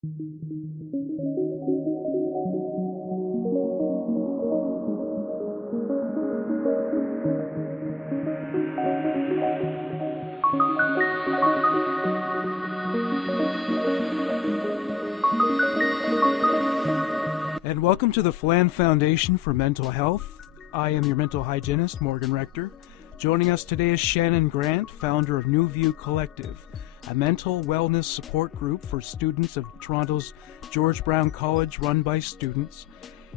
And welcome to the Flan Foundation for Mental Health. I am your mental hygienist, Morgan Rector. Joining us today is Shannon Grant, founder of New View Collective, a mental wellness support group for students of Toronto's George Brown College run by students.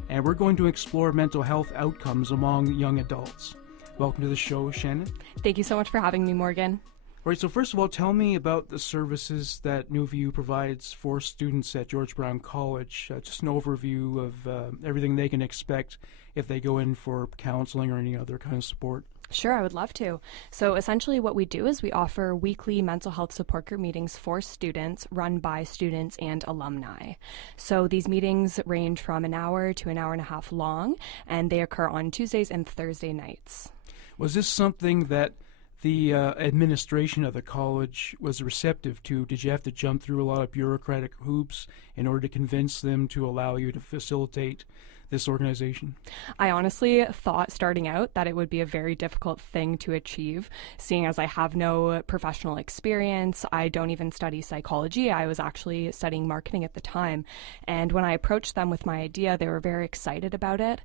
And we're going to explore mental health outcomes among young adults. Welcome to the show, Shannon. Thank you so much for having me, Morgan. All right, so first of all, tell me about the services that New View provides for students at George Brown College. Just an overview of everything they can expect if they go in for counseling or any other kind of support. Sure, I would love to. So essentially what we do is we offer weekly mental health support group meetings for students run by students and alumni. So these meetings range from an hour to an hour and a half long, and they occur on Tuesdays and Thursday nights. Was this something that the administration of the college was receptive to? Did you have to jump through a lot of bureaucratic hoops in order to convince them to allow you to facilitate this organization? I honestly thought starting out that it would be a very difficult thing to achieve, seeing as I have no professional experience. I don't even study psychology. I was actually studying marketing at the time. And when I approached them with my idea, they were very excited about it.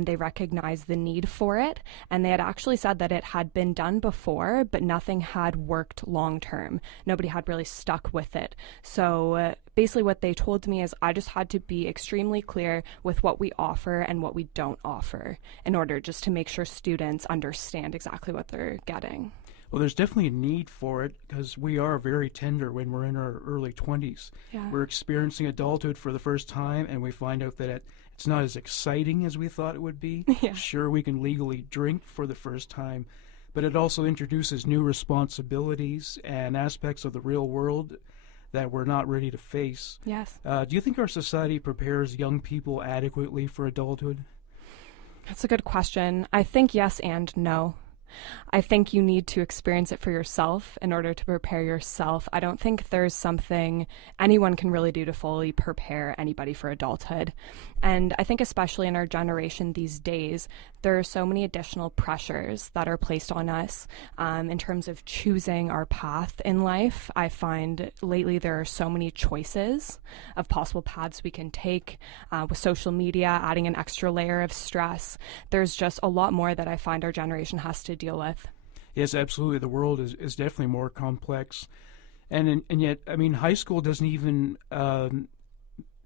They recognized the need for it. And they had actually said that it had been done before, but nothing had worked long term. Nobody had really stuck with it. So basically what they told me is I just had to be extremely clear with what we offer and what we don't offer in order just to make sure students understand exactly what they're getting. Well, there's definitely a need for it because we are very tender when we're in our early 20s. Yeah. We're experiencing adulthood for the first time, and we find out that it's not as exciting as we thought it would be. Yeah. Sure, we can legally drink for the first time, but it also introduces new responsibilities and aspects of the real world that we're not ready to face. Yes. Do you think our society prepares young people adequately for adulthood? That's a good question. I think yes and no. I think you need to experience it for yourself in order to prepare yourself. I don't think there's something anyone can really do to fully prepare anybody for adulthood. And I think especially in our generation these days, there are so many additional pressures that are placed on us in terms of choosing our path in life. I find lately there are so many choices of possible paths we can take with social media, adding an extra layer of stress. There's just a lot more that I find our generation has to deal with. Yes, absolutely. The world is definitely more complex. And yet, I mean, high school doesn't even,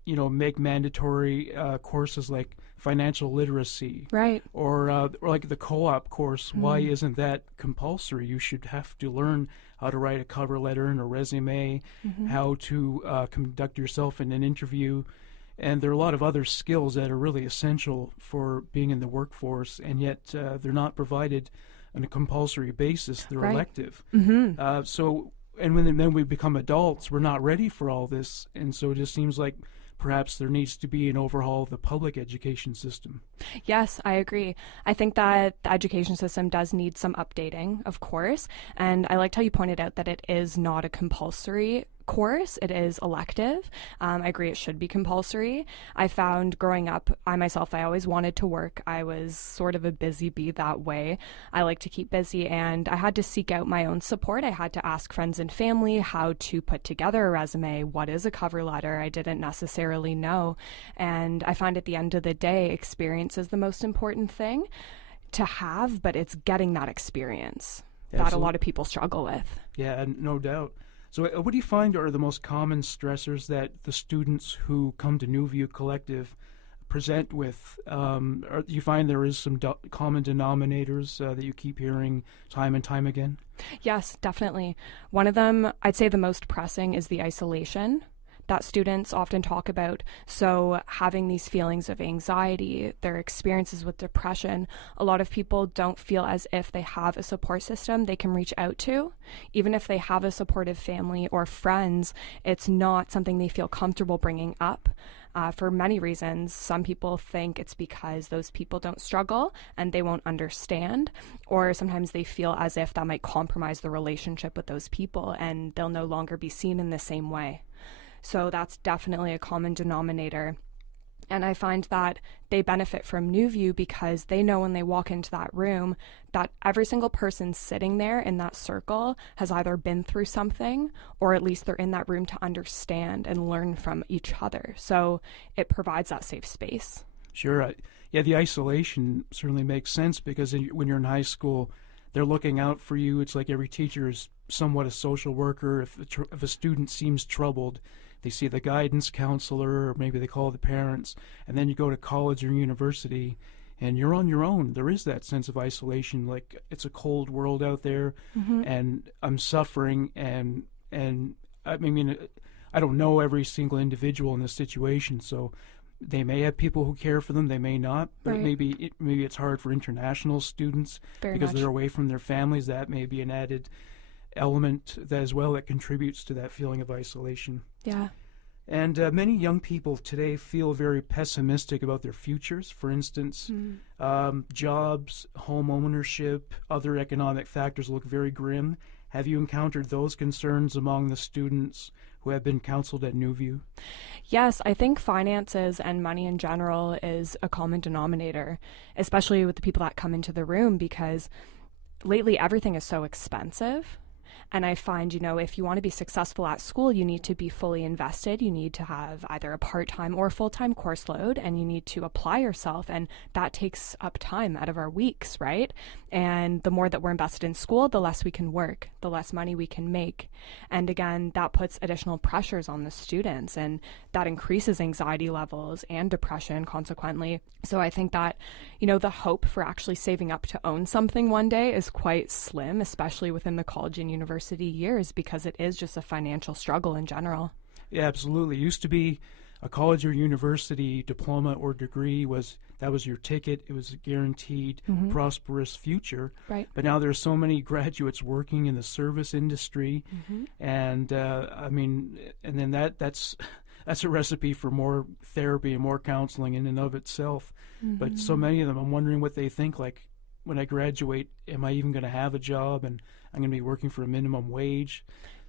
make mandatory courses like financial literacy. Right. Or like the co-op course. Why isn't that compulsory? You should have to learn how to write a cover letter and a resume, how to conduct yourself in an interview. And there are a lot of other skills that are really essential for being in the workforce, and yet they're not provided on a compulsory basis. They're Right. elective. Mm-hmm. And then we become adults, we're not ready for all this, and so it just seems like perhaps there needs to be an overhaul of the public education system. Yes, I agree. I think that the education system does need some updating, of course. And I liked how you pointed out that it is not a compulsory course. It is elective. I agree it should be compulsory. I found growing up, I always wanted to work. I was sort of a busy bee that way. I like to keep busy, and I had to seek out my own support. I had to ask friends and family how to put together a resume. What is a cover letter? I didn't necessarily know. And I find at the end of the day, experience is the most important thing to have, but it's getting that experience that a lot of people struggle with. Yeah, no doubt. So what do you find are the most common stressors that the students who come to New View Collective present with? Or you find there is some common denominators that you keep hearing time and time again? Yes, definitely. One of them, I'd say the most pressing, is the isolation that students often talk about. So having these feelings of anxiety, their experiences with depression, a lot of people don't feel as if they have a support system they can reach out to. Even if they have a supportive family or friends, it's not something they feel comfortable bringing up. For many reasons. Some people think it's because those people don't struggle and they won't understand, or sometimes they feel as if that might compromise the relationship with those people and they'll no longer be seen in the same way. So that's definitely a common denominator. And I find that they benefit from New View because they know when they walk into that room that every single person sitting there in that circle has either been through something, or at least they're in that room to understand and learn from each other. So it provides that safe space. Sure. Yeah, the isolation certainly makes sense because when you're in high school, they're looking out for you. It's like every teacher is somewhat a social worker. If a student seems troubled, they see the guidance counselor, or maybe they call the parents. And then you go to college or university, and you're on your own. There is that sense of isolation, like it's a cold world out there, and I'm suffering. And I mean, I don't know every single individual in this situation, so they may have people who care for them, they may not. But Right. maybe it's hard for international students Very because much. they're away from their families. That may be an added element that as well that contributes to that feeling of isolation. Yeah. And many young people today feel very pessimistic about their futures. For instance, jobs, home ownership, other economic factors look very grim. Have you encountered those concerns among the students who have been counseled at New View? Yes, I think finances and money in general is a common denominator, especially with the people that come into the room, because lately everything is so expensive. And I find, if you want to be successful at school, you need to be fully invested. You need to have either a part-time or full-time course load, and you need to apply yourself. And that takes up time out of our weeks, right? And the more that we're invested in school, the less we can work, the less money we can make. And again, that puts additional pressures on the students, and that increases anxiety levels and depression consequently. So I think that, the hope for actually saving up to own something one day is quite slim, especially within the college and university years, because it is just a financial struggle in general. Yeah, absolutely. It used to be a college or university diploma or degree that was your ticket. It was a guaranteed prosperous future. Right. But now there's so many graduates working in the service industry, and and then that's a recipe for more therapy and more counseling in and of itself. But so many of them, I'm wondering what they think, like, when I graduate, am I even going to have a job, and I'm going to be working for a minimum wage?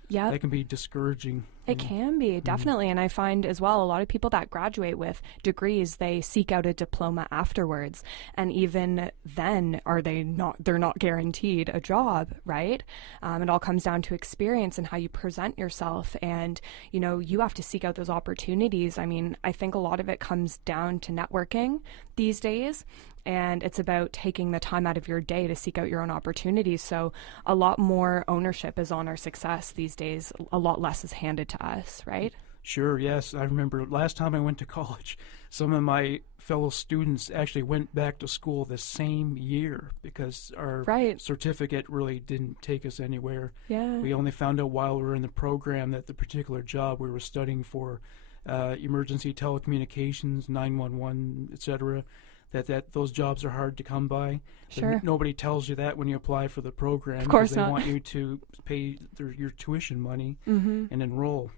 Yeah. That can be discouraging. It can be, definitely. And I find as well, a lot of people that graduate with degrees, they seek out a diploma afterwards. And even then, they're not guaranteed a job, right? It all comes down to experience and how you present yourself. And, you have to seek out those opportunities. I mean, I think a lot of it comes down to networking these days. And it's about taking the time out of your day to seek out your own opportunities. So a lot more ownership is on our success these days. A lot less is handed to us, right? Sure, yes. I remember last time I went to college, some of my fellow students actually went back to school the same year because our certificate really didn't take us anywhere. Yeah. We only found out while we were in the program that the particular job we were studying for, emergency telecommunications, 911, etc., that those jobs are hard to come by. Sure. Nobody tells you that when you apply for the program. Of course because they not. want you to pay your tuition money and enroll.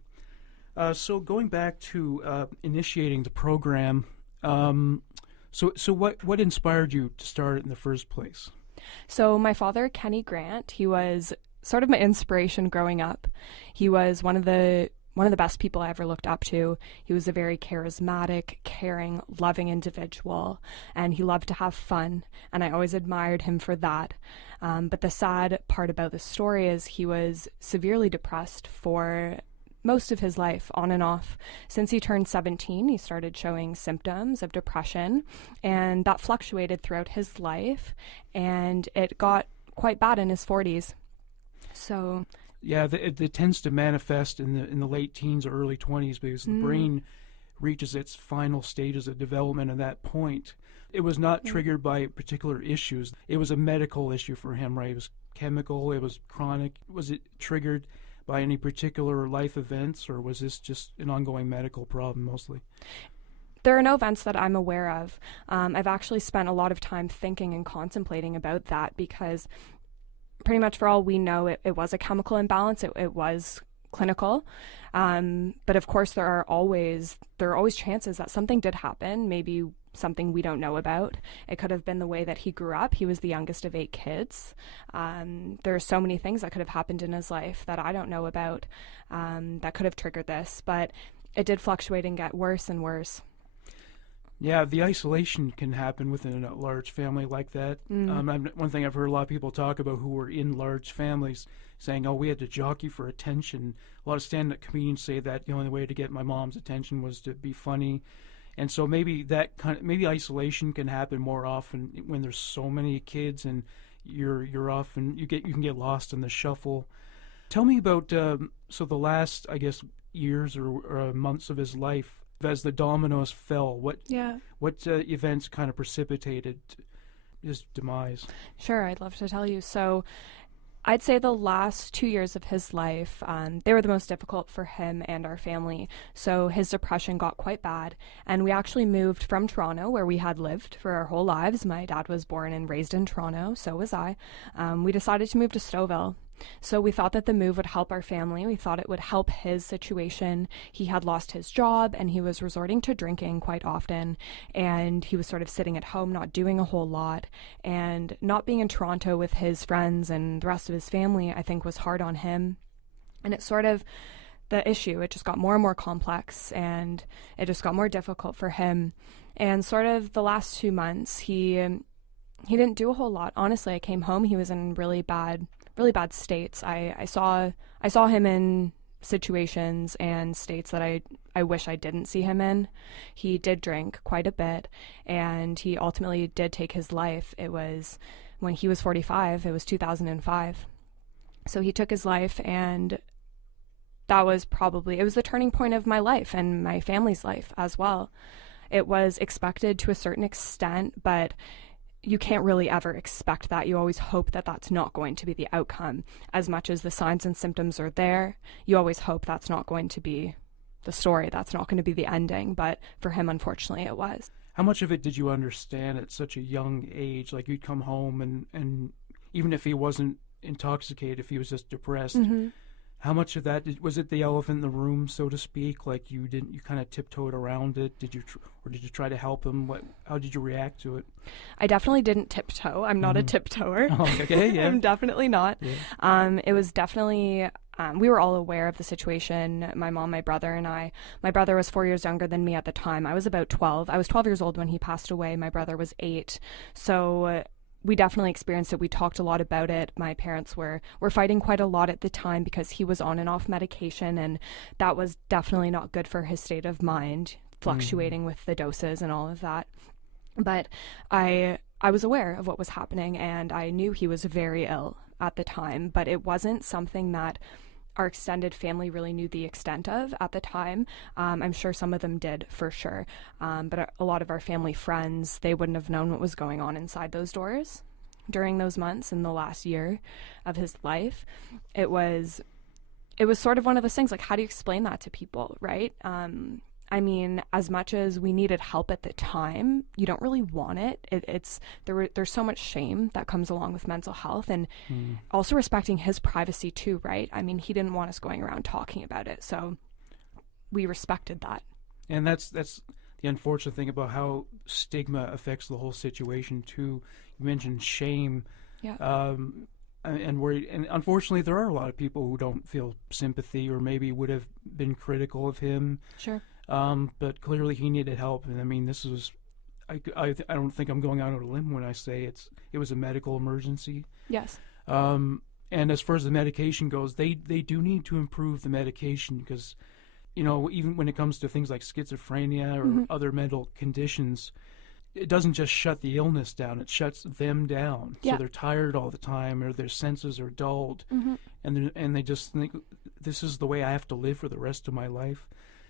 So going back to initiating the program, so what inspired you to start it in the first place? So my father, Kenny Grant, he was sort of my inspiration growing up. He was one of the best people I ever looked up to. He was a very charismatic, caring, loving individual, and he loved to have fun, and I always admired him for that. But the sad part about the story is he was severely depressed for most of his life, on and off. Since he turned 17, he started showing symptoms of depression, and that fluctuated throughout his life, and it got quite bad in his 40s. So... Yeah, it tends to manifest in the late teens or early 20s because the brain reaches its final stages of development at that point. It was not triggered by particular issues. It was a medical issue for him, right? It was chemical, it was chronic. Was it triggered by any particular life events, or was this just an ongoing medical problem mostly? There are no events that I'm aware of. I've actually spent a lot of time thinking and contemplating about that because pretty much for all we know, it was a chemical imbalance. It was clinical. But of course, there are always chances that something did happen, maybe something we don't know about. It could have been the way that he grew up. He was the youngest of 8 kids. There are so many things that could have happened in his life that I don't know about that could have triggered this, but it did fluctuate and get worse and worse. Yeah, the isolation can happen within a large family like that. One thing I've heard a lot of people talk about who were in large families saying, oh, we had to jockey for attention. A lot of stand-up comedians say that the only way to get my mom's attention was to be funny. And so maybe maybe isolation can happen more often when there's so many kids and you're often you can get lost in the shuffle. Tell me about so the last, I guess, years or months of his life as the dominoes fell. What events kind of precipitated his demise? Sure, I'd love to tell you. So I'd say the last 2 years of his life, they were the most difficult for him and our family. So his depression got quite bad, and we actually moved from Toronto, where we had lived for our whole lives. My dad was born and raised in Toronto, so was I. We decided to move to Stouffville. So we thought that the move would help our family. We thought it would help his situation. He had lost his job and he was resorting to drinking quite often. And he was sort of sitting at home, not doing a whole lot. And not being in Toronto with his friends and the rest of his family, I think, was hard on him. And it sort of, the issue, it just got more and more complex and it just got more difficult for him. And sort of the last 2 months, he didn't do a whole lot. Honestly, I came home, he was in really bad states. I saw him in situations and states that I wish I didn't see him in. He did drink quite a bit, and he ultimately did take his life. It was when he was 45. It was 2005. So he took his life, and that was it was the turning point of my life and my family's life as well. It was expected to a certain extent, but you can't really ever expect that. You always hope that that's not going to be the outcome. As much as the signs and symptoms are there, you always hope that's not going to be the story. That's not going to be the ending. But for him, unfortunately, it was. How much of it did you understand at such a young age? Like, you'd come home and even if he wasn't intoxicated, if he was just depressed, how much of that was it the elephant in the room, so to speak? Like, you kind of tiptoed around it? Did you try to help him? How did you react to it? I definitely didn't tiptoe. I'm not a tiptoer. Oh, okay, yeah. I'm definitely not. Yeah. It was definitely, we were all aware of the situation, my mom, my brother, and I. My brother was 4 years younger than me at the time. I was about 12. I was 12 years old when he passed away. My brother was 8. So we definitely experienced it. We talked a lot about it. My parents were fighting quite a lot at the time because he was on and off medication, and that was definitely not good for his state of mind, fluctuating with the doses and all of that. But I was aware of what was happening, and I knew he was very ill at the time, but it wasn't something that our extended family really knew the extent of at the time. I'm sure some of them did, for sure. But a lot of our family friends, they wouldn't have known what was going on inside those doors during those months in the last year of his life. It was sort of one of those things, like, how do you explain that to people, right? I mean, as much as we needed help at the time, you don't really want it. There's so much shame that comes along with mental health, and also respecting his privacy too, right? I mean, he didn't want us going around talking about it, so we respected that. And that's the unfortunate thing about how stigma affects the whole situation too. You mentioned shame. Yeah. And unfortunately, there are a lot of people who don't feel sympathy or maybe would have been critical of him. Sure. But clearly he needed help, and I mean, this was, I don't think I'm going out on a limb when I say it was a medical emergency. Yes. And as far as the medication goes, they do need to improve the medication because, even when it comes to things like schizophrenia or other mental conditions, it doesn't just shut the illness down, it shuts them down. Yeah. So they're tired all the time, or their senses are dulled, and they just think, this is the way I have to live for the rest of my life.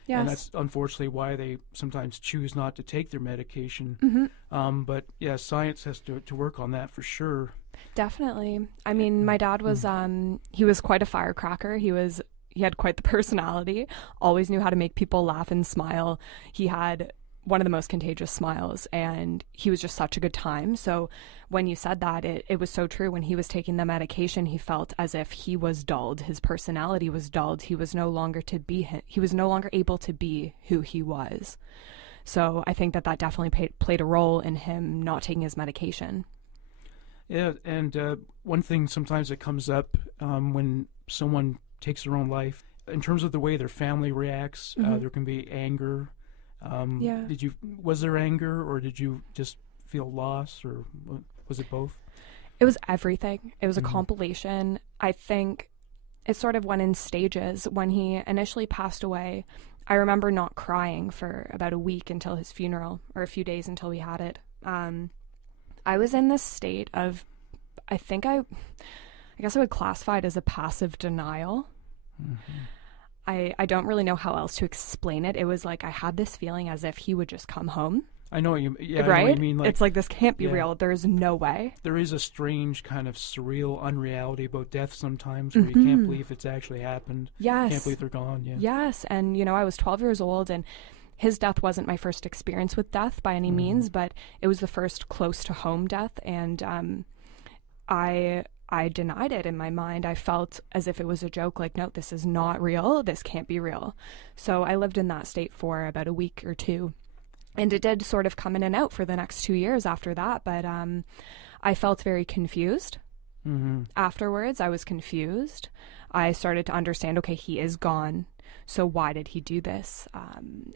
Yes. And that's unfortunately why they sometimes choose not to take their medication. But yeah, science has to work on that for sure. Definitely. I mean, my dad was, he was quite a firecracker. He had quite the personality, always knew how to make people laugh and smile. He had one of the most contagious smiles, and he was just such a good time. So when you said that, it was so true. When he was taking the medication, he felt as if he was dulled. His personality was dulled. He was no longer able to be who he was. So I think that definitely played a role in him not taking his medication. Yeah, and one thing sometimes that comes up when someone takes their own life, in terms of the way their family reacts, there can be anger. Yeah. Was there anger, or did you just feel loss, or was it both? It was everything. It was a compilation. I think it sort of went in stages. When he initially passed away, I remember not crying for about a week until his funeral, or a few days until we had it. I was in this state of, I guess I would classify it as a passive denial. I don't really know how else to explain it. It was like I had this feeling as if he would just come home. I know what you, yeah, right? I know what you mean. Like, it's like, this can't be real. There's no way. There is a strange kind of surreal unreality about death sometimes, where you can't believe it's actually happened. Yes. Can't believe they're gone. Yeah. Yes, and I was 12 years old, and his death wasn't my first experience with death by any means, but it was the first close to home death, and I denied it in my mind. I felt as if it was a joke, like, no, this is not real. This can't be real. So I lived in that state for about a week or two. And it did sort of come in and out for the next 2 years after that. But I felt very confused. Afterwards, I was confused. I started to understand, okay, he is gone. So why did he do this?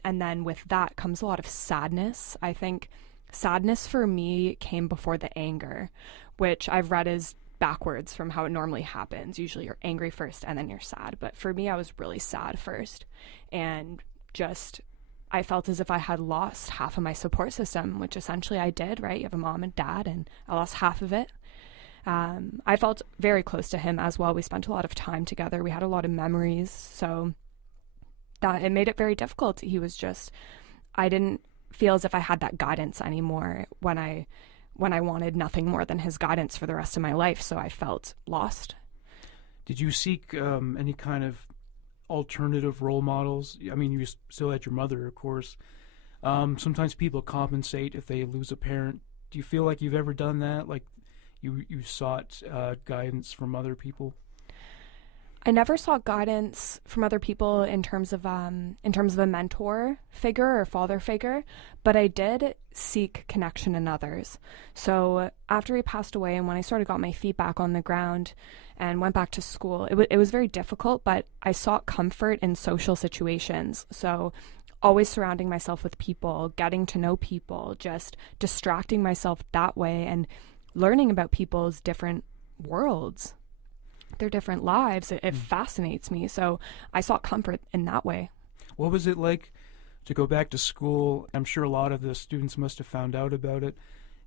And then with that comes a lot of sadness. I think sadness for me came before the anger, which I've read is backwards from how it normally happens. Usually you're angry first and then you're sad. But for me, I was really sad first. And just, I felt as if I had lost half of my support system, which essentially I did, right? You have a mom and dad, and I lost half of it. I felt very close to him as well. We spent a lot of time together. We had a lot of memories. So that it made it very difficult. He was just, I didn't feel as if I had that guidance anymore when I wanted nothing more than his guidance for the rest of my life. So I felt lost. Did you seek any kind of alternative role models? I mean, you still had your mother, of course. Sometimes people compensate if they lose a parent. Do you feel like you've ever done that? Like you sought guidance from other people? I never sought guidance from other people in terms of a mentor figure or father figure, but I did seek connection in others. So after he passed away, and when I sort of got my feet back on the ground and went back to school, it was very difficult, but I sought comfort in social situations. So always surrounding myself with people, getting to know people, just distracting myself that way, and learning about people's different worlds, their different lives. It fascinates me. So I sought comfort in that way. What was it like to go back to school? I'm sure a lot of the students must have found out about it.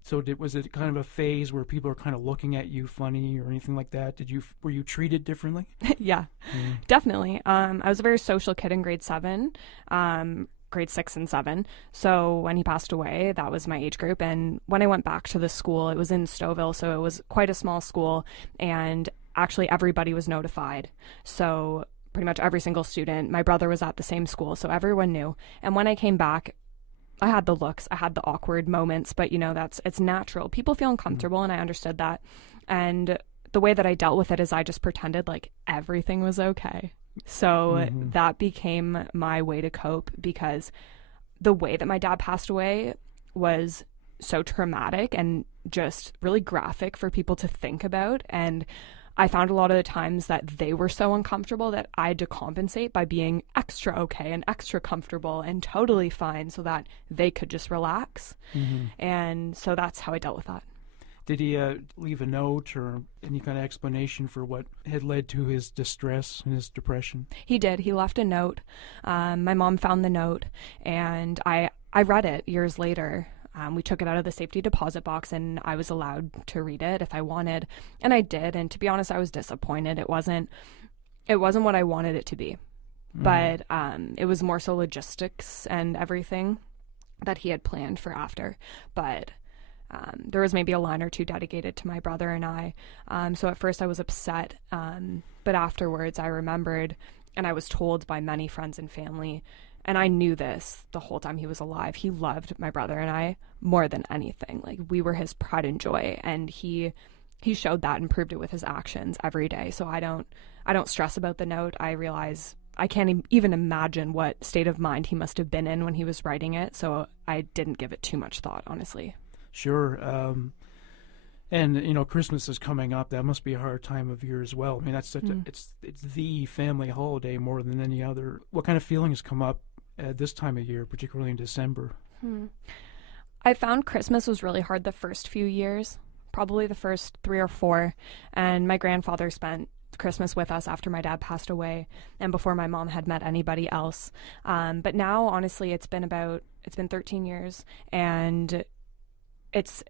So was it kind of a phase where people are kind of looking at you funny or anything like that? Were you treated differently? Yeah, definitely. I was a very social kid in grade 7, grade 6 and 7. So when he passed away, that was my age group. And when I went back to the school, it was in Stouffville, so it was quite a small school, and actually everybody was notified. So pretty much every single student, my brother was at the same school, so everyone knew. And when I came back, I had the looks, I had the awkward moments, but it's natural. People feel uncomfortable, and I understood that. And the way that I dealt with it is I just pretended like everything was okay. So that became my way to cope, because the way that my dad passed away was so traumatic and just really graphic for people to think about. And I found a lot of the times that they were so uncomfortable that I had to compensate by being extra okay and extra comfortable and totally fine so that they could just relax. And so that's how I dealt with that. Did he leave a note or any kind of explanation for what had led to his distress and his depression? He did. He left a note. My mom found the note, and I read it years later. We took it out of the safety deposit box, and I was allowed to read it if I wanted, and I did. And to be honest, I was disappointed. It wasn't what I wanted it to be, but it was more so logistics and everything that he had planned for after. But there was maybe a line or two dedicated to my brother and I. So at first I was upset, but afterwards I remembered, and I was told by many friends and family, and I knew this the whole time he was alive, he loved my brother and I more than anything. Like, we were his pride and joy, and he showed that and proved it with his actions every day. So I don't stress about the note. I realize I can't even imagine what state of mind he must have been in when he was writing it. So I didn't give it too much thought, honestly. Sure. And Christmas is coming up. That must be a hard time of year as well. I mean, that's such it's the family holiday more than any other. What kind of feelings come up at this time of year, particularly in December? I found Christmas was really hard the first few years, probably the first 3 or 4. And my grandfather spent Christmas with us after my dad passed away and before my mom had met anybody else. But now, honestly, it's been 13 years, and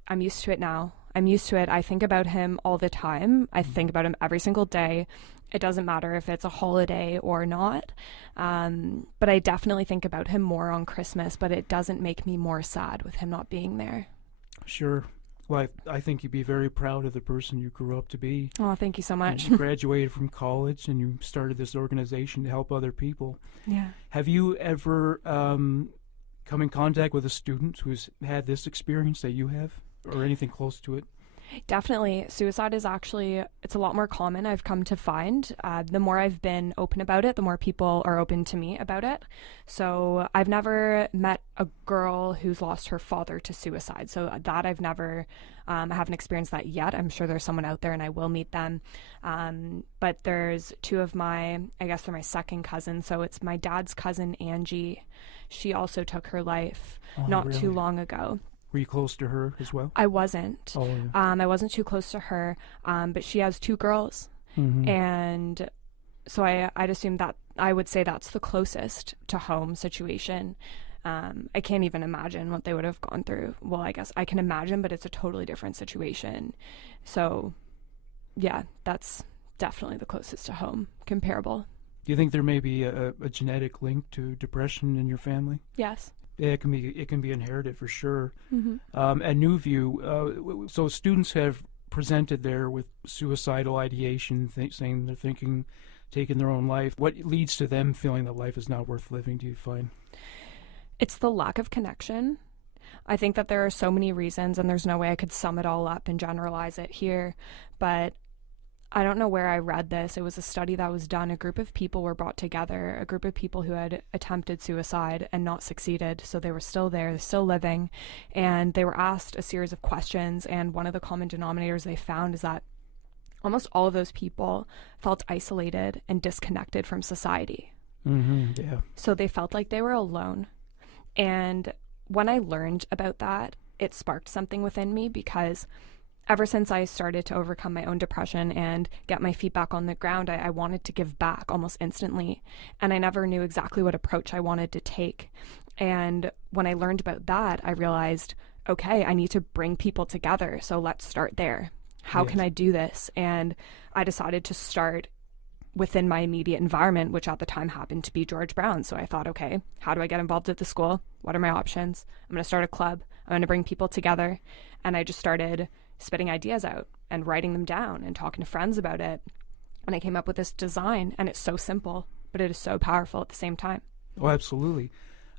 I'm used to it now. I'm used to it. I think about him all the time. I think about him every single day. It doesn't matter if it's a holiday or not. But I definitely think about him more on Christmas, but it doesn't make me more sad with him not being there. Sure. Well, I think you'd be very proud of the person you grew up to be. Oh, thank you so much. You graduated from college and you started this organization to help other people. Yeah. Have you ever come in contact with a student who's had this experience that you have, or anything close to it? Definitely. Suicide is it's a lot more common, I've come to find. The more I've been open about it, the more people are open to me about it. So I've never met a girl who's lost her father to suicide. So that I haven't experienced that yet. I'm sure there's someone out there and I will meet them. But there's 2 of I guess they're my second cousins. So it's my dad's cousin, Angie. She also took her life not really? too long ago. Were you close to her as well? I wasn't. Oh, yeah. I wasn't too close to her, but she has 2 girls. And so I'd assume that I would say that's the closest to home situation. I can't even imagine what they would have gone through. Well, I guess I can imagine, but it's a totally different situation. So, yeah, that's definitely the closest to home, comparable. Do you think there may be a genetic link to depression in your family? Yes. Yeah, it can be inherited for sure. At New View, so students have presented there with suicidal ideation, saying they're taking their own life. What leads to them feeling that life is not worth living, do you find? It's the lack of connection. I think that there are so many reasons, and there's no way I could sum it all up and generalize it here, but I don't know where I read this. It was a study that was done. A group of people were brought together, a group of people who had attempted suicide and not succeeded. So they were still there, still living. And they were asked a series of questions. And one of the common denominators they found is that almost all of those people felt isolated and disconnected from society. Yeah. So they felt like they were alone. And when I learned about that, it sparked something within me, because ever since I started to overcome my own depression and get my feet back on the ground, I wanted to give back almost instantly. And I never knew exactly what approach I wanted to take. And when I learned about that, I realized, okay, I need to bring people together. So let's start there. How can I do this? And I decided to start within my immediate environment, which at the time happened to be George Brown. So I thought, okay, how do I get involved at the school? What are my options? I'm going to start a club. I'm going to bring people together. And I just started spitting ideas out and writing them down and talking to friends about it. And I came up with this design, and it's so simple, but it is so powerful at the same time. Oh, absolutely.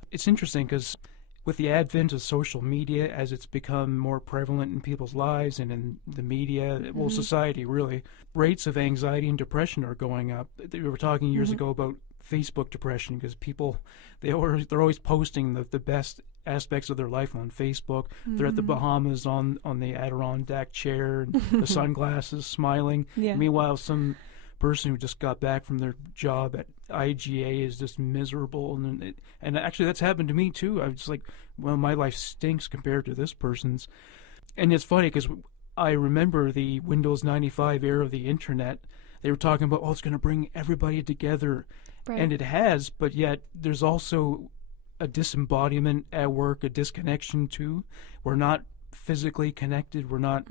It's interesting because with the advent of social media, as it's become more prevalent in people's lives and in the media, well, society really, rates of anxiety and depression are going up. We were talking years ago about Facebook depression, because people, they're always posting the best aspects of their life on Facebook. They're at the Bahamas on the Adirondack chair, and the sunglasses, smiling. Yeah. Meanwhile, some person who just got back from their job at IGA is just miserable, and actually that's happened to me too. I was just like, well, my life stinks compared to this person's. And it's funny because I remember the Windows 95 era of the internet. They were talking about, oh, it's going to bring everybody together. Right. And it has, but yet there's also a disembodiment at work, a disconnection too. We're not physically connected. We're not.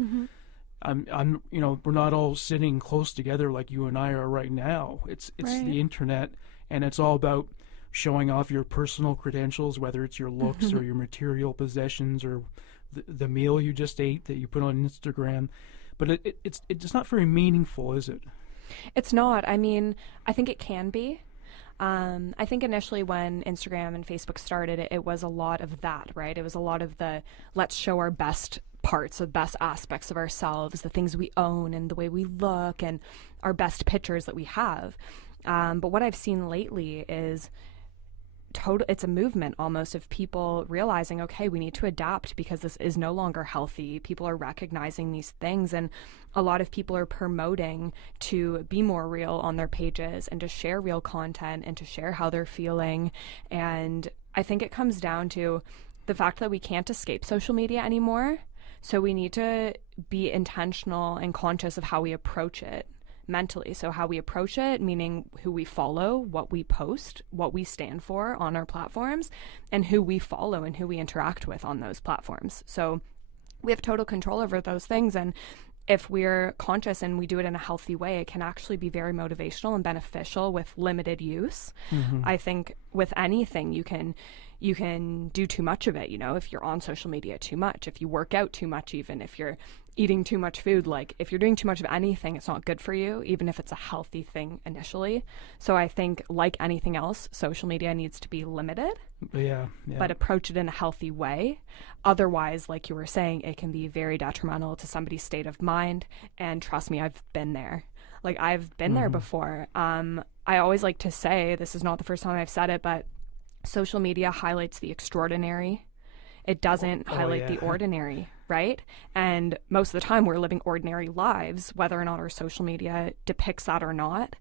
We're not all sitting close together like you and I are right now. It's right. The internet, and it's all about showing off your personal credentials, whether it's your looks or your material possessions or the meal you just ate that you put on Instagram. But it's not very meaningful, is it? It's not. I mean, I think it can be. I think initially when Instagram and Facebook started, it was a lot of that, right? It was a lot of the let's show our best parts, the best aspects of ourselves, the things we own and the way we look and our best pictures that we have. But what I've seen lately is it's a movement almost of people realizing, okay, we need to adapt because this is no longer healthy. People are recognizing these things, and a lot of people are promoting to be more real on their pages and to share real content and to share how they're feeling. And I think it comes down to the fact that we can't escape social media anymore. So we need to be intentional and conscious of how we approach it mentally. So how we approach it, meaning who we follow, what we post, what we stand for on our platforms, and who we follow and who we interact with on those platforms. So we have total control over those things. And if we're conscious and we do it in a healthy way, it can actually be very motivational and beneficial with limited use. I think with anything, you can do too much of it. You know, if you're on social media too much, if you work out too much, even if you're eating too much food, like if you're doing too much of anything, it's not good for you, even if it's a healthy thing initially. So I think, like anything else, social media needs to be limited, but approach it in a healthy way. Otherwise, like you were saying, it can be very detrimental to somebody's state of mind. And trust me, I've been there. Like, I've been there before. I always like to say, this is not the first time I've said it, but social media highlights the extraordinary. It doesn't highlight the ordinary, right? And most of the time we're living ordinary lives, whether or not our social media depicts that or not.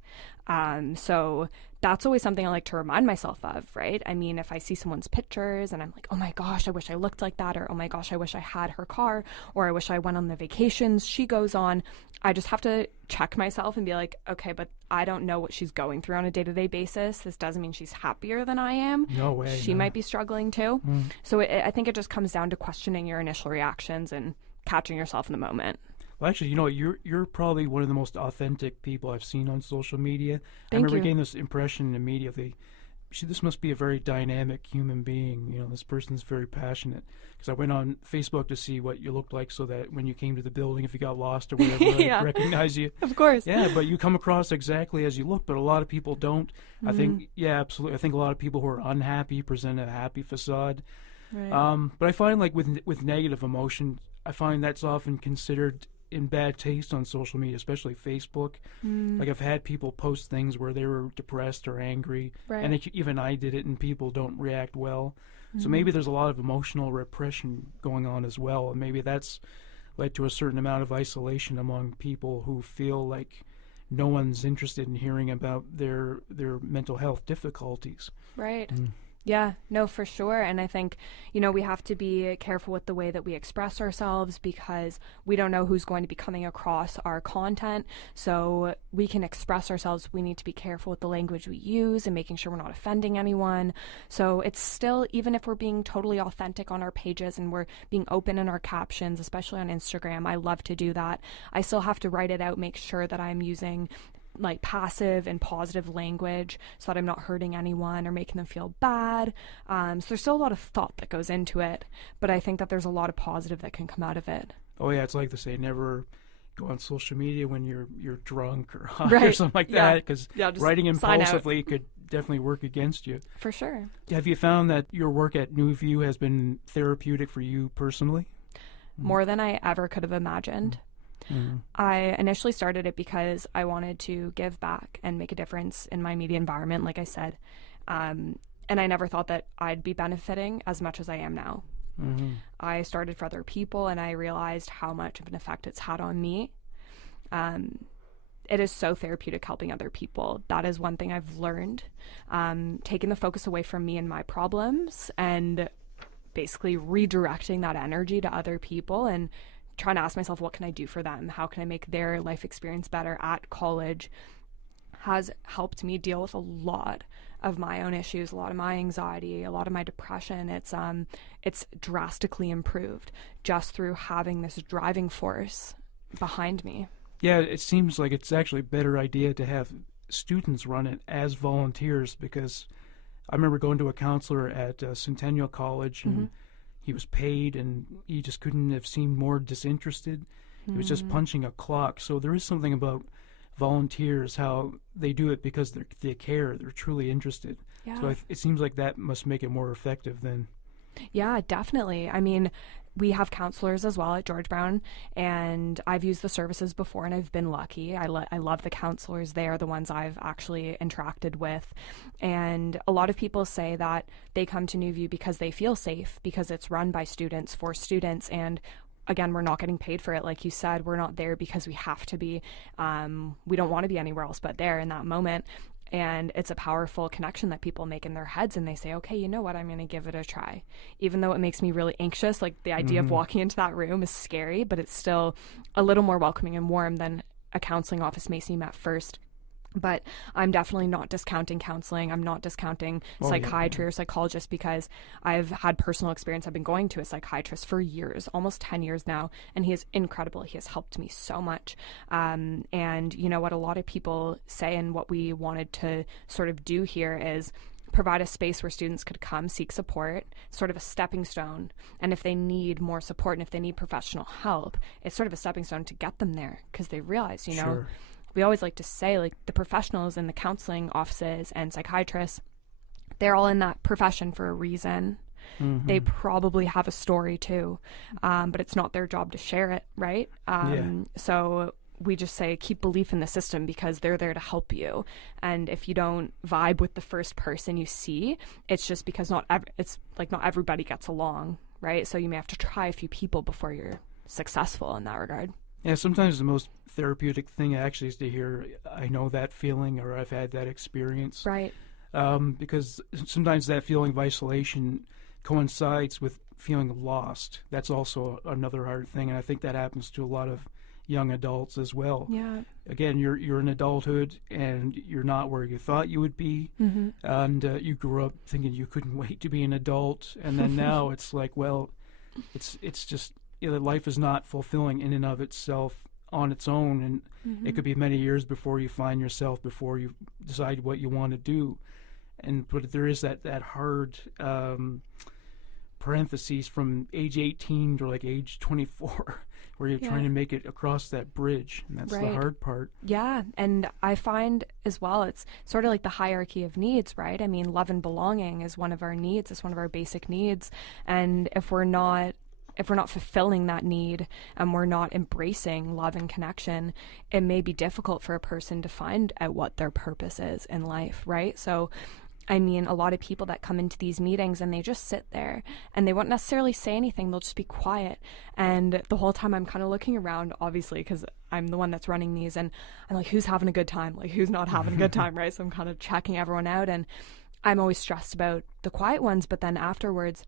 So that's always something I like to remind myself of, right? I mean, if I see someone's pictures and I'm like, oh my gosh, I wish I looked like that, or oh my gosh, I wish I had her car, or I wish I went on the vacations she goes on, I just have to check myself and be like, okay, but I don't know what she's going through on a day-to-day basis. This doesn't mean she's happier than I am. No way. She might be struggling too. So I think it just comes down to questioning your initial reactions and catching yourself in the moment. Well, actually, you know, you're probably one of the most authentic people I've seen on social media. I Thank remember you. getting this impression immediately. This must be a very dynamic human being. You know, this person's very passionate. Because I went on Facebook to see what you looked like, so that when you came to the building, if you got lost or whatever, I'd recognize you. Of course. Yeah, but you come across exactly as you look, but a lot of people don't. I think, absolutely. I think a lot of people who are unhappy present a happy facade. Right. But I find, like, with negative emotion, I find that's often considered in bad taste on social media, especially Facebook. Like, I've had people post things where they were depressed or angry, and even I did it, and people don't react well. So maybe there's a lot of emotional repression going on as well, and maybe that's led to a certain amount of isolation among people who feel like no one's interested in hearing about their mental health difficulties. Right. Yeah, no, for sure. And I think, you know, we have to be careful with the way that we express ourselves, because we don't know who's going to be coming across our content. So we can express ourselves. We need to be careful with the language we use and making sure we're not offending anyone. So it's still, even if we're being totally authentic on our pages and we're being open in our captions, especially on Instagram, I love to do that. I still have to write it out, make sure that I'm using like passive and positive language so that I'm not hurting anyone or making them feel bad. So there's still a lot of thought that goes into it, but I think that there's a lot of positive that can come out of it. Oh yeah, it's like they say, never go on social media when you're drunk or high or something like that, because writing impulsively could definitely work against you. For sure. Have you found that your work at New View has been therapeutic for you personally? More than I ever could have imagined. I initially started it because I wanted to give back and make a difference in my media environment, like I said. And I never thought that I'd be benefiting as much as I am now. I started for other people, and I realized how much of an effect it's had on me. It is so therapeutic helping other people. That is one thing I've learned. Taking the focus away from me and my problems and basically redirecting that energy to other people and trying to ask myself, what can I do for them? How can I make their life experience better at college, has helped me deal with a lot of my own issues, a lot of my anxiety, a lot of my depression. It's drastically improved just through having this driving force behind me. Yeah, it seems like it's actually a better idea to have students run it as volunteers, because I remember going to a counselor at Centennial College, and he was paid, and he just couldn't have seemed more disinterested. He was just punching a clock. So there is something about volunteers, how they do it because they care, they're truly interested. So it seems like that must make it more effective then. Yeah, definitely. I mean, we have counselors as well at George Brown, and I've used the services before and I've been lucky. I love the counselors there, the ones I've actually interacted with. And a lot of people say that they come to New View because they feel safe, because it's run by students for students. And again, we're not getting paid for it. Like you said, we're not there because we have to be. We don't want to be anywhere else but there in that moment. And it's a powerful connection that people make in their heads, and they say, okay, you know what, I'm going to give it a try. Even though it makes me really anxious, like the idea of walking into that room is scary, but it's still a little more welcoming and warm than a counseling office may seem at first. But I'm definitely not discounting counseling. I'm not discounting psychiatry or psychologist, because I've had personal experience. I've been going to a psychiatrist for years, almost 10 years now, and he is incredible. He has helped me so much. And you know what a lot of people say, and what we wanted to sort of do here is provide a space where students could come seek support, sort of a stepping stone. And if they need more support and if they need professional help, it's sort of a stepping stone to get them there, because they realize, you know, we always like to say, like, the professionals in the counseling offices and psychiatrists, they're all in that profession for a reason. They probably have a story too, but it's not their job to share it, right? So we just say keep belief in the system, because they're there to help you. And if you don't vibe with the first person you see, it's just because not everybody gets along, right? So you may have to try a few people before you're successful in that regard. Yeah, sometimes the most therapeutic thing actually is to hear, I know that feeling, or I've had that experience. Right. Because sometimes that feeling of isolation coincides with feeling lost. That's also another hard thing, and I think that happens to a lot of young adults as well. Yeah. Again, you're in adulthood, and you're not where you thought you would be, and you grew up thinking you couldn't wait to be an adult, and then now it's like, well, it's just, you know, life is not fulfilling in and of itself on its own, and it could be many years before you find yourself, before you decide what you want to do. But there is that hard parentheses from age 18 to like age 24 where you're trying to make it across that bridge, and that's the hard part. Yeah, and I find as well, it's sort of like the hierarchy of needs, right? I mean, love and belonging is one of our needs. It's one of our basic needs, and if we're not fulfilling that need and we're not embracing love and connection, it may be difficult for a person to find out what their purpose is in life, right? So, I mean, a lot of people that come into these meetings and they just sit there and they won't necessarily say anything. They'll just be quiet. And the whole time I'm kind of looking around, obviously, because I'm the one that's running these, and I'm like, who's having a good time? Like, who's not having a good time, right? So I'm kind of checking everyone out, and I'm always stressed about the quiet ones, but then afterwards,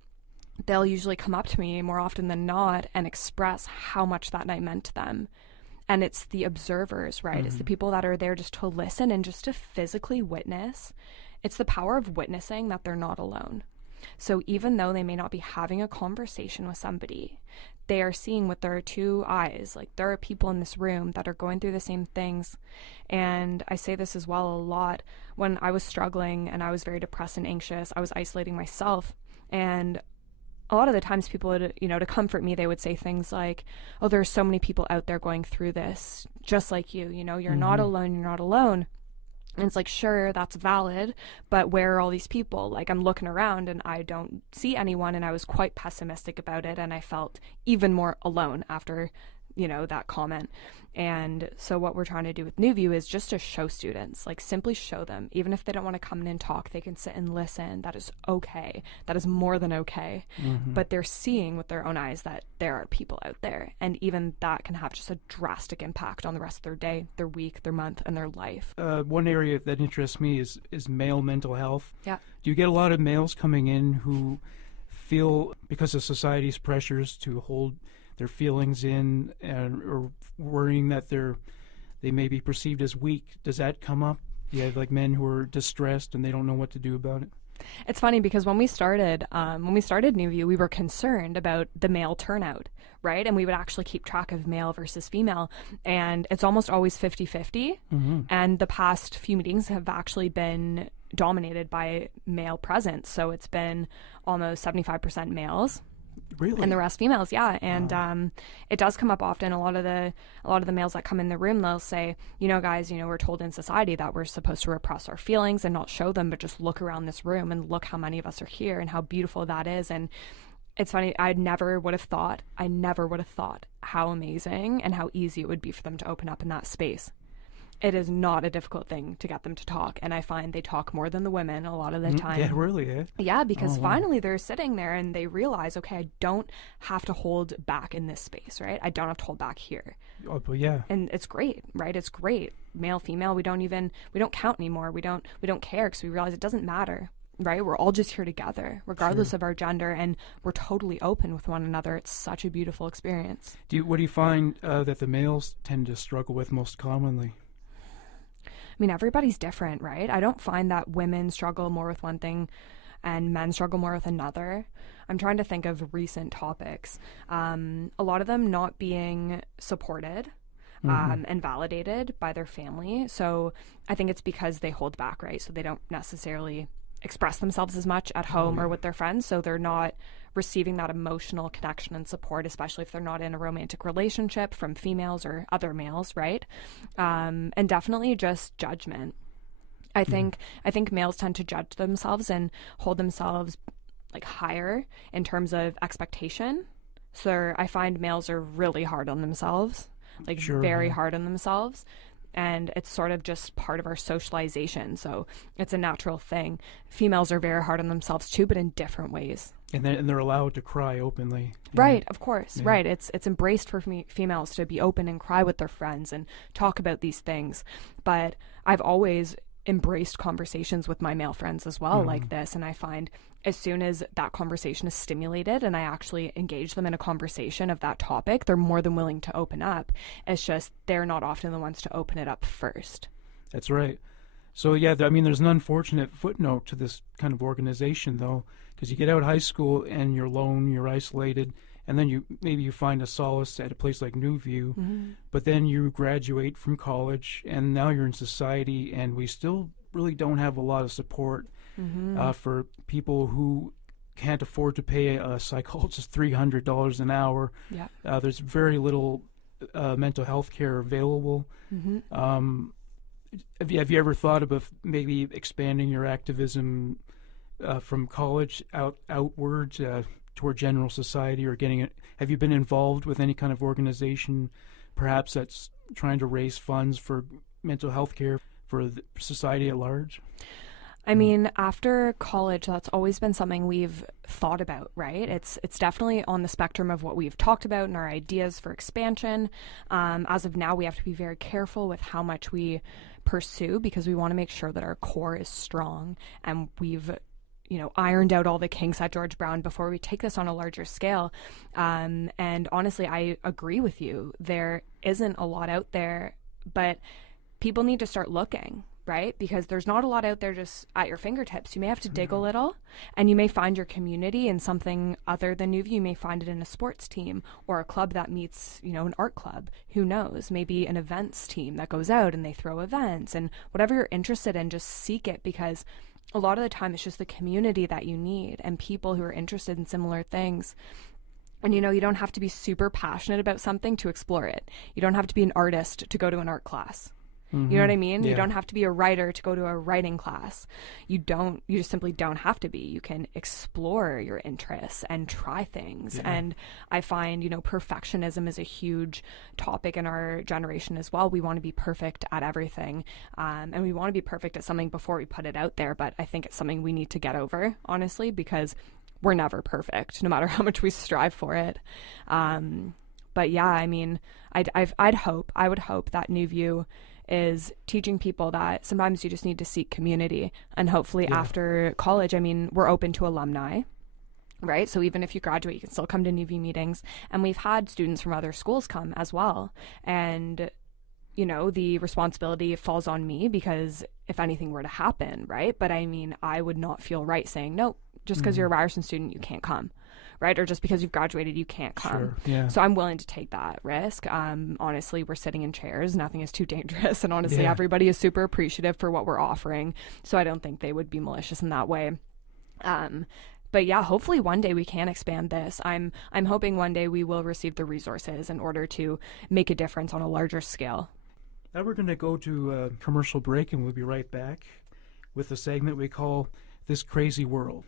they'll usually come up to me more often than not and express how much that night meant to them. And it's the observers, right? It's the people that are there just to listen and just to physically witness. It's the power of witnessing that they're not alone. So even though they may not be having a conversation with somebody, they are seeing with their two eyes. Like, there are people in this room that are going through the same things. And I say this as well a lot. When I was struggling and I was very depressed and anxious, I was isolating myself. And a lot of the times people would, you know, to comfort me, they would say things like, oh, there are so many people out there going through this just like you know, you're not alone, you're not alone. And it's like, sure, that's valid, but where are all these people? Like, I'm looking around and I don't see anyone, and I was quite pessimistic about it, and I felt even more alone after, you know, that comment. And so what we're trying to do with New View is just to show students, like, simply show them, even if they don't want to come in and talk, they can sit and listen. That is okay. That is more than okay. But they're seeing with their own eyes that there are people out there. And even that can have just a drastic impact on the rest of their day, their week, their month, and their life. One area that interests me is male mental health. Yeah. Do you get a lot of males coming in who feel, because of society's pressures to hold their feelings in, or worrying that they may be perceived as weak? Does that come up? You have like men who are distressed and they don't know what to do about it. It's funny because when we started New View, we were concerned about the male turnout, right? And we would actually keep track of male versus female, and it's almost always 50-50. And the past few meetings have actually been dominated by male presence, so it's been almost 75% males. Really? And the rest females, yeah. And it does come up often. A lot of the males that come in the room, they'll say, you know, guys, you know, we're told in society that we're supposed to repress our feelings and not show them, but just look around this room and look how many of us are here and how beautiful that is. And It's funny, I never would have thought how amazing and how easy it would be for them to open up in that space. It is not a difficult thing to get them to talk, and I find they talk more than the women a lot of the time. Yeah, really, eh? Yeah, because Oh, wow. finally they're sitting there and they realize, okay, I don't have to hold back in this space, right? I don't have to hold back here. Oh, but yeah. And it's great, right? It's great. Male, female, we don't count anymore. We don't care because we realize it doesn't matter, right? We're all just here together, regardless of our gender, and we're totally open with one another. It's such a beautiful experience. What do you find that the males tend to struggle with most commonly? I mean, everybody's different, right? I don't find that women struggle more with one thing and men struggle more with another. I'm trying to think of recent topics. A lot of them not being supported and validated by their family. So I think it's because they hold back, right? So they don't necessarily express themselves as much at home or with their friends. So they're not receiving that emotional connection and support, especially if they're not in a romantic relationship from females or other males, right? And definitely just judgment. I think males tend to judge themselves and hold themselves like higher in terms of expectation. So I find males are really hard on themselves, like very hard on themselves. And it's sort of just part of our socialization. So it's a natural thing. Females are very hard on themselves too, but in different ways. And they're allowed to cry openly. Right, of course. Yeah. Right. It's embraced for females to be open and cry with their friends and talk about these things. But I've always embraced conversations with my male friends as well like this. And I find as soon as that conversation is stimulated and I actually engage them in a conversation of that topic, they're more than willing to open up. It's just they're not often the ones to open it up first. That's right. So yeah, I mean, there's an unfortunate footnote to this kind of organization though, because you get out of high school and you're alone, you're isolated, and then you find a solace at a place like Newview, but then you graduate from college and now you're in society, and we still really don't have a lot of support for people who can't afford to pay a psychologist $300 an hour. Yeah. There's very little mental health care available. Have you ever thought about maybe expanding your activism from college outwards toward general society, or have you been involved with any kind of organization perhaps that's trying to raise funds for mental health care for the society at large? I mean, after college, that's always been something we've thought about, right? It's definitely on the spectrum of what we've talked about and our ideas for expansion. As of now, we have to be very careful with how much we pursue because we want to make sure that our core is strong and we've ironed out all the kinks at George Brown before we take this on a larger scale. And honestly, I agree with you. There isn't a lot out there, but people need to start looking, right? Because there's not a lot out there just at your fingertips. You may have to dig a little, and you may find your community in something other than Newview. You may find it in a sports team or a club that meets, an art club. Who knows? Maybe an events team that goes out and they throw events, and whatever you're interested in, just seek it, because a lot of the time it's just the community that you need and people who are interested in similar things. And you don't have to be super passionate about something to explore it. You don't have to be an artist to go to an art class. You know what I mean? Yeah. You don't have to be a writer to go to a writing class. You just simply don't have to be. You can explore your interests and try things. Yeah. And I find, perfectionism is a huge topic in our generation as well. We want to be perfect at everything. And we want to be perfect at something before we put it out there. But I think it's something we need to get over, honestly, because we're never perfect, no matter how much we strive for it. But yeah, I mean, I would hope that Newview is teaching people that sometimes you just need to seek community. And hopefully after college, I mean, we're open to alumni, right? So even if you graduate, you can still come to Newview meetings. And we've had students from other schools come as well. And, the responsibility falls on me because if anything were to happen, right? But I mean, I would not feel right saying, no, just because you're a Ryerson student, you can't come. Right? Or just because you've graduated, you can't come. Sure, yeah. So I'm willing to take that risk. Honestly, we're sitting in chairs. Nothing is too dangerous. And honestly, everybody is super appreciative for what we're offering. So I don't think they would be malicious in that way. But yeah, hopefully one day we can expand this. I'm hoping one day we will receive the resources in order to make a difference on a larger scale. Now we're going to go to a commercial break, and we'll be right back with the segment we call This Crazy World.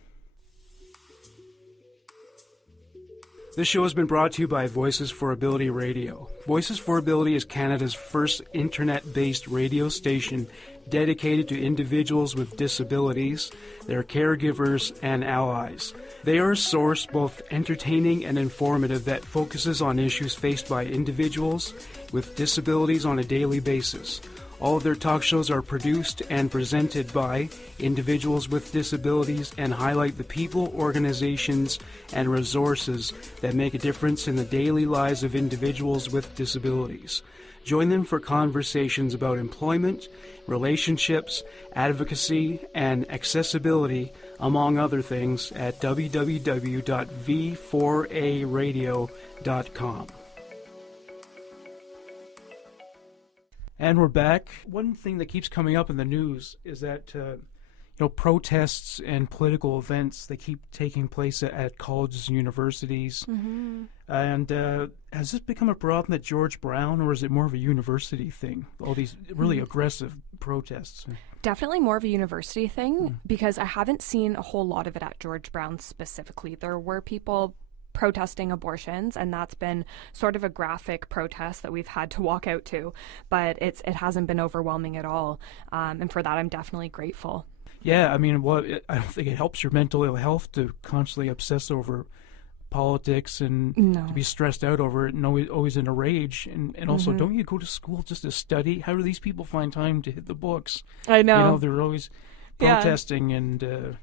This show has been brought to you by Voices for Ability Radio. Voices for Ability is Canada's first internet-based radio station dedicated to individuals with disabilities, their caregivers, and allies. They are a source both entertaining and informative that focuses on issues faced by individuals with disabilities on a daily basis. All of their talk shows are produced and presented by individuals with disabilities and highlight the people, organizations, and resources that make a difference in the daily lives of individuals with disabilities. Join them for conversations about employment, relationships, advocacy, and accessibility, among other things, at www.v4aradio.com. And we're back. One thing that keeps coming up in the news is that protests and political events, they keep taking place at colleges and universities. Mm-hmm. And has this become a problem at George Brown, or is it more of a university thing? All these really aggressive protests. Definitely more of a university thing, because I haven't seen a whole lot of it at George Brown specifically. There were people protesting abortions, and that's been sort of a graphic protest that we've had to walk out to, but it hasn't been overwhelming at all, and for that I'm definitely grateful. Yeah, I mean, I don't think it helps your mental health to constantly obsess over politics and to be stressed out over it and always in a rage. And also, don't you go to school just to study? How do these people find time to hit the books? I know. They're always protesting and...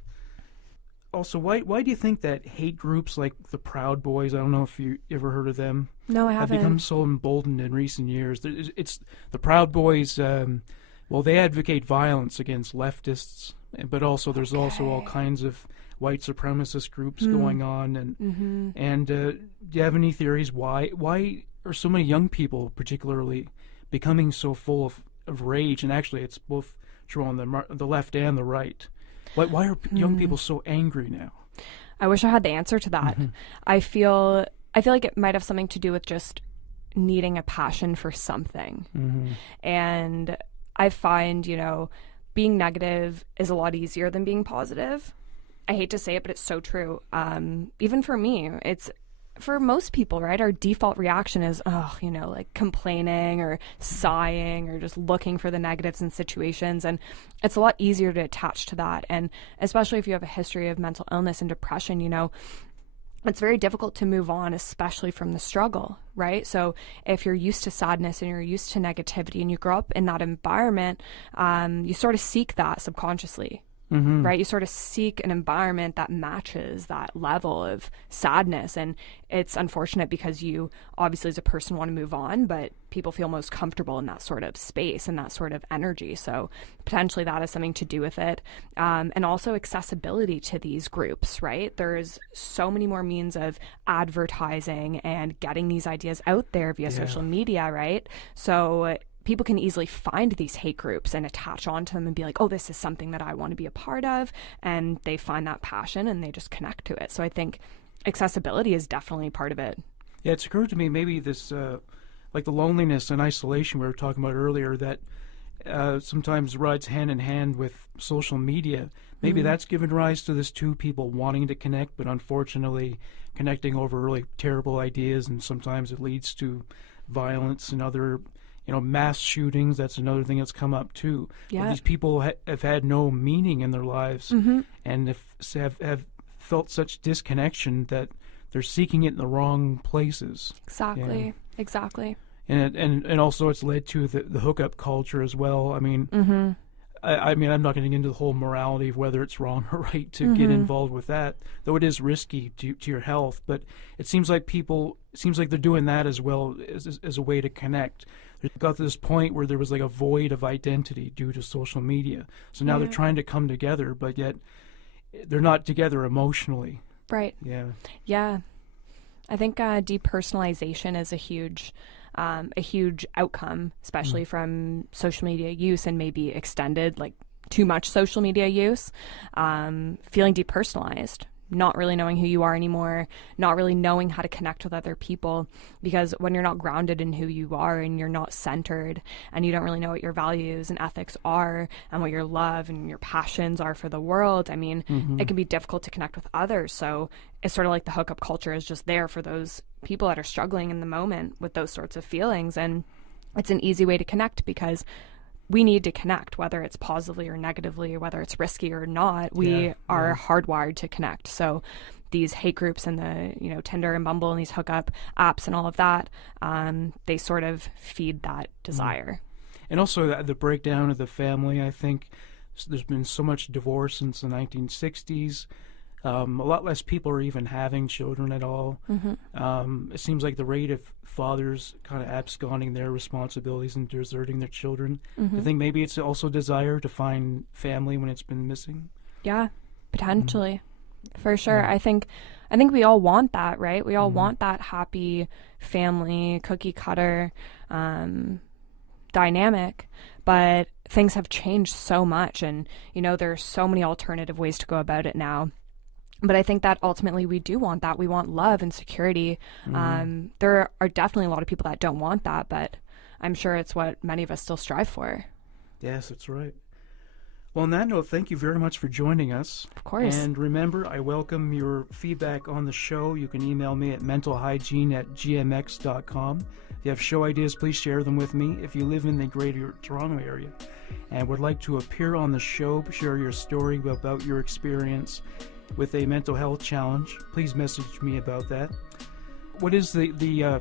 Also, why do you think that hate groups like the Proud Boys, I don't know if you ever heard of them, no, I haven't, have become so emboldened in recent years? It's the Proud Boys, they advocate violence against leftists, but also there's also all kinds of white supremacist groups going on. And do you have any theories why are so many young people particularly becoming so full of rage? And actually it's both true on the left and the right. Why are young people so angry now? I wish I had the answer to that. I feel like it might have something to do with just needing a passion for something. And I find, being negative is a lot easier than being positive. I hate to say it, but it's so true. Even for me, it's for most people, right? Our default reaction is, like complaining or sighing or just looking for the negatives in situations. And it's a lot easier to attach to that. And especially if you have a history of mental illness and depression, it's very difficult to move on, especially from the struggle, right? So if you're used to sadness and you're used to negativity and you grow up in that environment, you sort of seek that subconsciously. Right? You sort of seek an environment that matches that level of sadness. And it's unfortunate because you obviously as a person want to move on, but people feel most comfortable in that sort of space and that sort of energy. So potentially that has something to do with it. And also accessibility to these groups, right? There's so many more means of advertising and getting these ideas out there via social media, right? So people can easily find these hate groups and attach onto them and be like, oh, this is something that I want to be a part of. And they find that passion and they just connect to it. So I think accessibility is definitely part of it. Yeah, it's occurred to me maybe this, like the loneliness and isolation we were talking about earlier, that sometimes rides hand in hand with social media. Maybe that's given rise to this two people wanting to connect, but unfortunately connecting over really terrible ideas. And sometimes it leads to violence and other mass shootings. That's another thing that's come up too. Yeah. These people have had no meaning in their lives and have felt such disconnection that they're seeking it in the wrong places. Exactly. Exactly. And also it's led to the hookup culture as well. I mean, I mean, I'm not getting into the whole morality of whether it's wrong or right to get involved with that, though it is risky to your health. But it seems like they're doing that as well as a way to connect. They got to this point where there was like a void of identity due to social media. So now they're trying to come together, but yet they're not together emotionally. Right. Yeah. Yeah. I think depersonalization is a huge outcome, especially from social media use and maybe extended, like too much social media use, feeling depersonalized, not really knowing who you are anymore, not really knowing how to connect with other people, because when you're not grounded in who you are and you're not centered and you don't really know what your values and ethics are and what your love and your passions are for the world, I mean, it can be difficult to connect with others. So it's sort of like the hookup culture is just there for those people that are struggling in the moment with those sorts of feelings. And it's an easy way to connect because we need to connect, whether it's positively or negatively, or whether it's risky or not. We are hardwired to connect. So these hate groups and the, Tinder and Bumble and these hookup apps and all of that, they sort of feed that desire. And also the breakdown of the family. I think there's been so much divorce since the 1960s. A lot less people are even having children at all. It seems like the rate of fathers kind of absconding their responsibilities and deserting their children. I think maybe it's also desire to find family when it's been missing. Yeah, potentially. For sure. Yeah. I think we all want that, right? We all want that happy family, cookie cutter dynamic, but things have changed so much, and there are so many alternative ways to go about it now. But I think that ultimately we do want that. We want love and security. There are definitely a lot of people that don't want that, but I'm sure it's what many of us still strive for. Yes, that's right. Well, on that note, thank you very much for joining us. Of course. And remember, I welcome your feedback on the show. You can email me at mentalhygiene@gmx.com. If you have show ideas, please share them with me. If you live in the Greater Toronto area and would like to appear on the show, share your story about your experience with a mental health challenge, please message me about that. What is the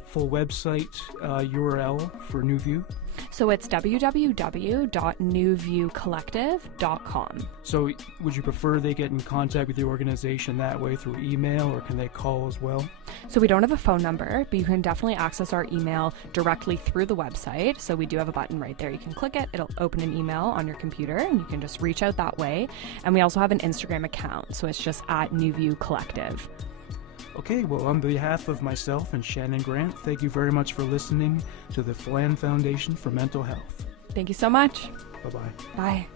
full website URL for New View? So it's www.newviewcollective.com. So would you prefer they get in contact with the organization that way through email, or can they call as well? So we don't have a phone number, but you can definitely access our email directly through the website. So we do have a button right there. You can click it. It'll open an email on your computer, and you can just reach out that way. And we also have an Instagram account. So it's just at New View Collective. Okay, well, on behalf of myself and Shannon Grant, thank you very much for listening to the Flan Foundation for Mental Health. Thank you so much. Bye-bye. Bye.